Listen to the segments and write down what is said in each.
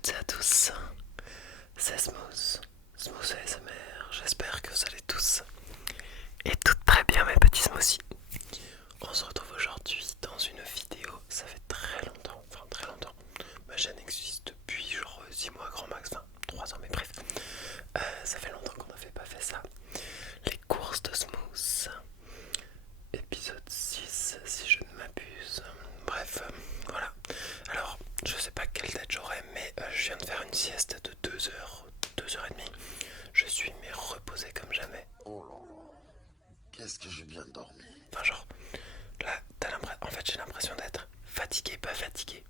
toutes et à tous, c'est Smooth ASMR, j'espère que vous allez tous et toutes très bien mes petits smoothies. On se retrouve aujourd'hui dans une vidéo, ça fait très longtemps, ma chaîne existe depuis genre 6 mois grand max, enfin 3 ans mais bref, ça fait longtemps qu'on n'avait pas fait ça. Les courses de Smooth, épisode 6 si je ne m'abuse, bref, voilà. Alors, je sais pas quelle date j'aurai, mais je viens de faire une sieste de 2 heures, 2 heures et demie. Je suis mais reposé comme jamais. Oh là là, qu'est-ce que j'ai bien dormi. Enfin genre, là, en fait j'ai l'impression d'être fatigué, pas fatigué.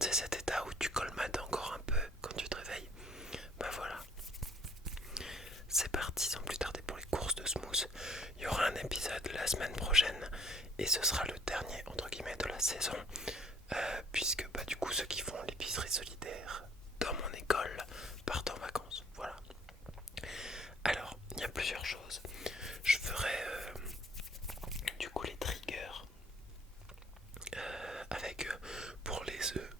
C'est cet état où tu colmates encore un peu quand tu te réveilles. Bah voilà. C'est parti sans plus tarder pour les courses de Smooth. Il y aura un épisode la semaine prochaine et ce sera le dernier entre guillemets de la saison. Puisque bah, du coup ceux qui font l'épicerie solidaire dans mon école partent en vacances. Voilà. Alors, il y a plusieurs choses. Je ferai du coup les triggers avec pour les œufs.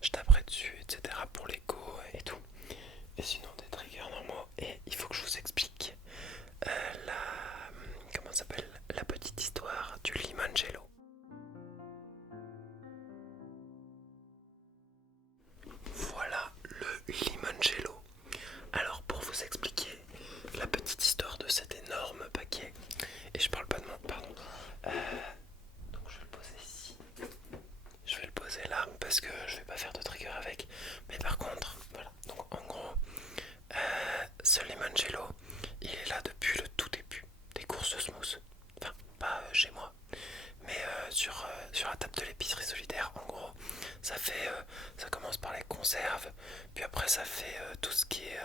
Je taperai dessus, etc. pour l'écho et tout. Et sinon des triggers normaux. Et il faut que je vous explique la comment ça s'appelle la petite histoire du limoncello. Voilà le limoncello. Alors pour vous expliquer la petite histoire de cet énorme paquet, et je parle pas de mon, pardon, donc je vais le poser ici, je vais le poser là parce que je vais pas faire de trigger avec, mais par contre, voilà, donc en gros, ce limoncello, il est là depuis le tout début des courses de Smooth, enfin pas chez moi, mais sur la table de l'épicerie solidaire. En gros, ça commence par les conserves, puis après ça fait tout ce qui est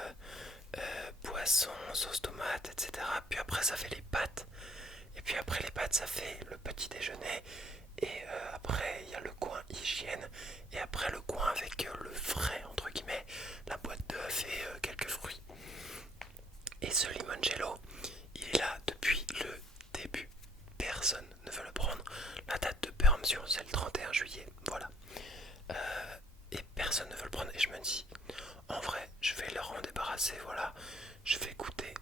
poisson, sauce tomate, etc. Puis après ça fait les pâtes, et puis après les pâtes ça fait le petit déjeuner, et après il y a le coin hygiène, et après le coin avec le frais entre guillemets, la boîte d'œufs et quelques fruits. Et ce limoncello, il est là depuis le début. Personne ne veut le prendre. La date de péremption, c'est le 31 juillet. Voilà. Et personne ne veut le prendre. Et je me dis, en vrai, je vais leur en débarrasser. Voilà. Je vais goûter.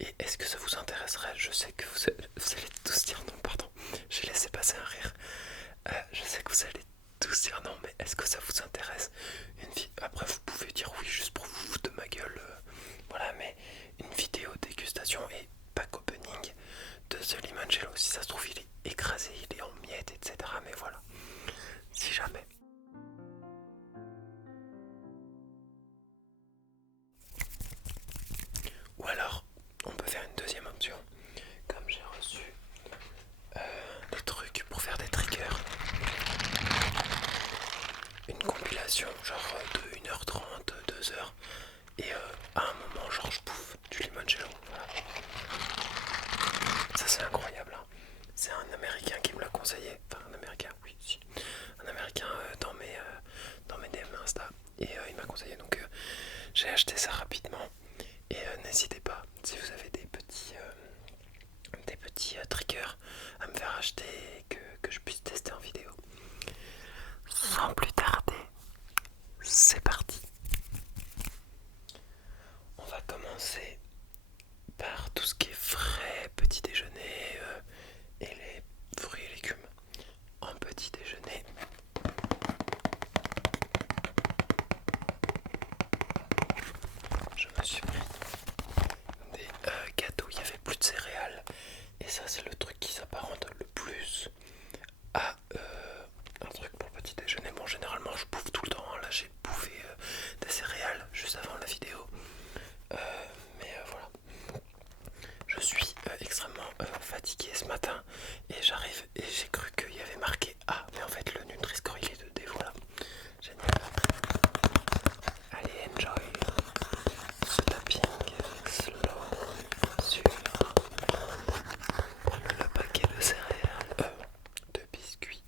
Et est-ce que ça vous intéresserait? Je sais que vous allez tous dire non, pardon. J'ai laissé passer un rire. Je sais que vous allez tous dire non, mais est-ce que ça vous intéresse? Après, vous pouvez dire oui juste pour vous foutre de ma gueule. Voilà, mais une vidéo dégustation et pack opening de ce limoncello. Si ça se trouve, il est écrasé, il est en miettes, etc. Mais voilà, si jamais. Ou alors, on peut faire une deuxième option. Comme j'ai reçu des trucs pour faire des triggers, une compilation genre de 1h30, 2h, et à un moment, genre je bouffe du limoncello. Voilà. Ça c'est incroyable, hein. C'est un américain qui me l'a conseillé. Enfin un américain, oui, si. Un américain dans mes DM Insta. Et il m'a conseillé, donc j'ai acheté ça rapidement. Et n'hésitez pas, si vous avez des petits triggers à me faire acheter et que je puisse tester en vidéo. Sans plus tarder, c'est parti. On va commencer par tout ce qui est frais, petit déjeuner et les fruits et légumes. En petit déjeuner, je me suis pris des gâteaux, il n'y avait plus de céréales. Et ça c'est le truc qui s'apparente le plus à un truc pour petit déjeuner. Bon, généralement je bouffe tout le temps, hein. Là j'ai bouffé des céréales juste avant la vidéo. Mais voilà. Je suis extrêmement fatigué ce matin et j'arrive et j'ai cru qu'il y avait marqué A, mais en fait le Nutri-Score il est de D, voilà. Génial. Allez, enjoy ce tapping slow sur le paquet de céréales, de biscuits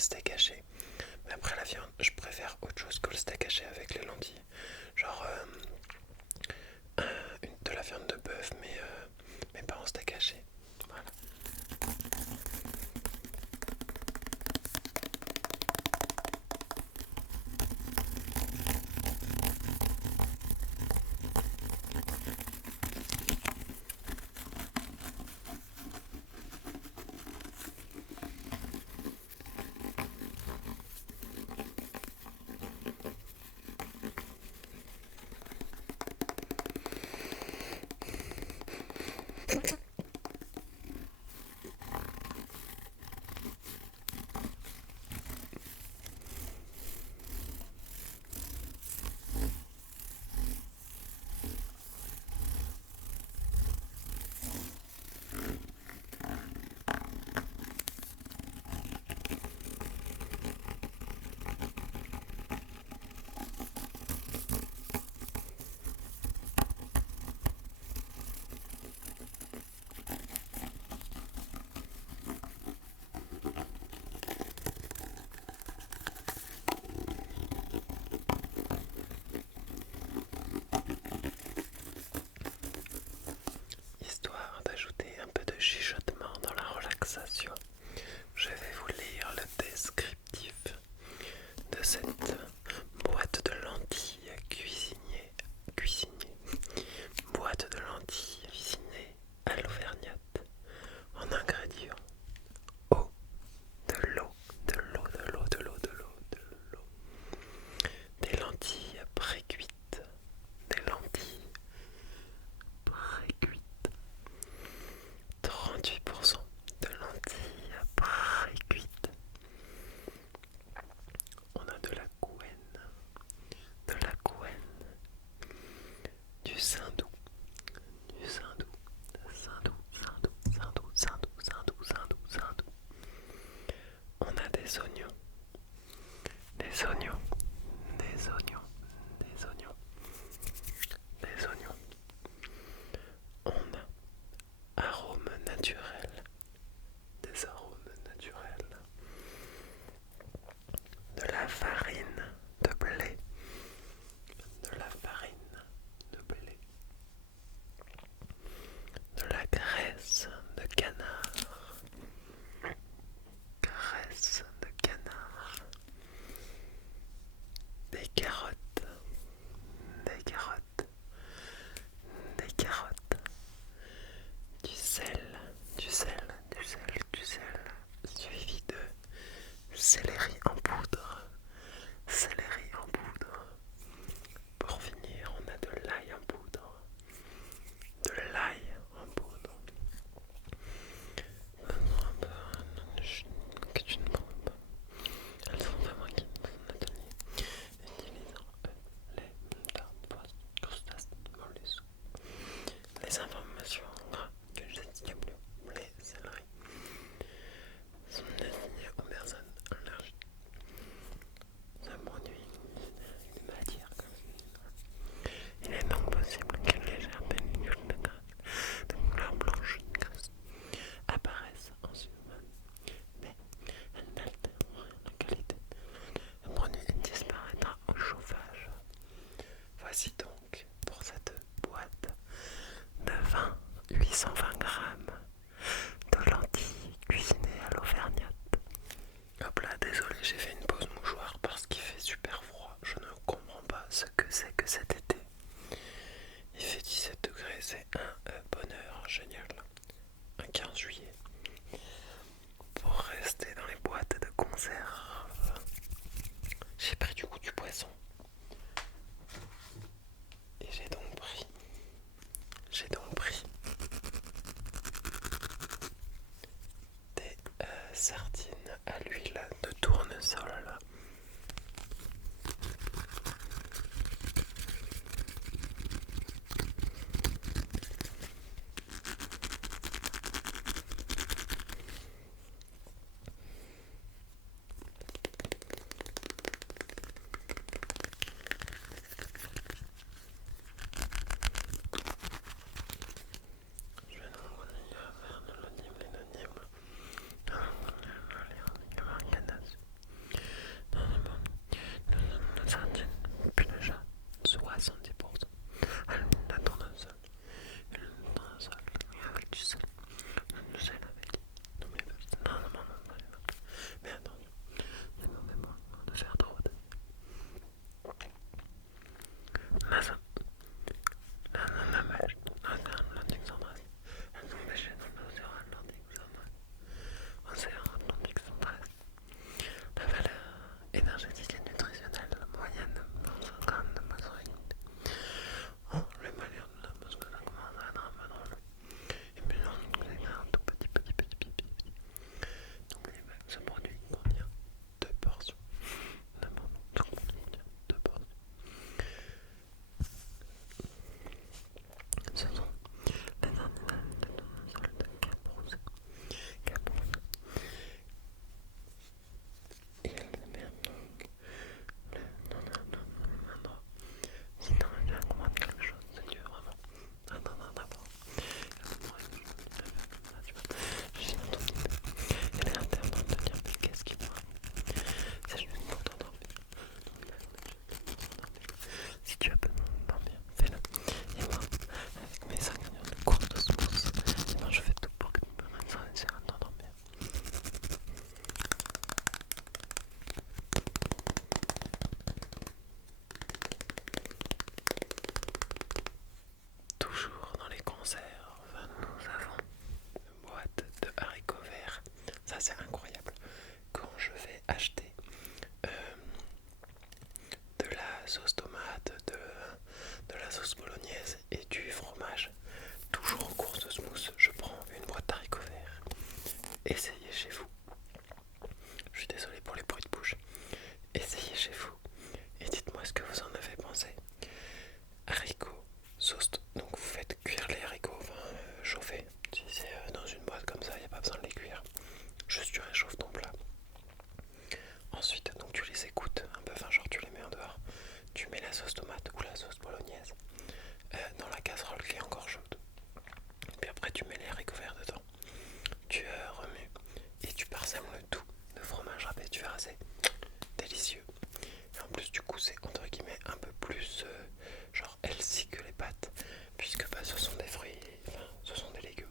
steak haché. Mais après la viande, je préfère autre chose que le steak haché avec les lentilles. Genre de la viande de bœuf, mais pas en steak haché. Voilà. Histoire d'ajouter un peu de chuchotement dans la relaxation, je vais vous lire le descriptif de cette boîte de lentilles cuisinier, boîte de lentilles cuisinées à l'auvergnate. En ingrédients: eau, de l'eau, de l'eau, de l'eau, de l'eau, de l'eau, de l'eau, des lentilles pré-cuites, des lentilles pré-cuites, 38% de lentilles pré-cuites. On a de la couenne, du saindoux, saindoux. On a des oignons, des oignons, des oignons, des oignons, des oignons. On a arômes naturels, des arômes naturels. De la farine de blé, de la farine de blé. De la graisse de canard, graisse de canard. Des carottes, des carottes, des carottes. Du sel, du sel, du sel, du sel, suivi de céleri en poudre, céleri en poudre. Pour finir, on a de l'ail en poudre, de l'ail en poudre. Que tu ne prends pas. Elles sont fabriquées dans son atelier, utilisant les poisson, crustacés, mollusques. Les informations que je stipule, les céleris, sont destinées aux personnes allergiques. Ça produit une matière comme ça. Il est donc possible qu'une légère pellicule de graisse, de couleur blanche de graisse, apparaisse en surface, mais elle n'altère rien la qualité. Le produit disparaîtra au chauffage. Voici donc pour cette boîte de 820 grammes de lentilles cuisinées à l'auvergnate. Hop là, désolé, j'ai fait une pause mouchoir parce qu'il fait super froid. Je ne comprends pas ce que c'est que cet été. Il fait 17 degrés, c'est un bonheur génial. Un 15 juillet. Pour rester dans les boîtes de conserve, j'ai pris du goût du poisson. Et j'ai donc pris des sardines à l'huile de tournesol. acheter de la sauce tomate, de la sauce bolognaise et du fromage. Toujours en course de smooth, je prends une boîte d'haricots verts. Essayez chez vous. Je suis désolé pour les bruits de bouche. Essayez chez vous et dites-moi ce que vous en avez pensé. Haricots, sauce, donc vous faites cuire les haricots, chauffer. Si c'est dans une boîte comme ça, il n'y a pas besoin de les cuire. Juste tu réchauffes ton plat. Ensuite, donc tu les écoutes un peu, genre tu les mets en dehors. Tu mets la sauce tomate ou la sauce bolognaise dans la casserole qui est encore chaude. Puis après tu mets les haricots verts dedans. Tu remues et tu parsèmes le tout de fromage râpé. Tu verras, c'est délicieux. Et en plus du coup c'est entre guillemets un peu plus genre healthy que les pâtes, puisque ce sont des fruits, enfin ce sont des légumes.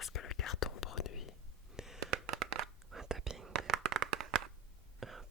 ce que le carton produit. Un tapping, un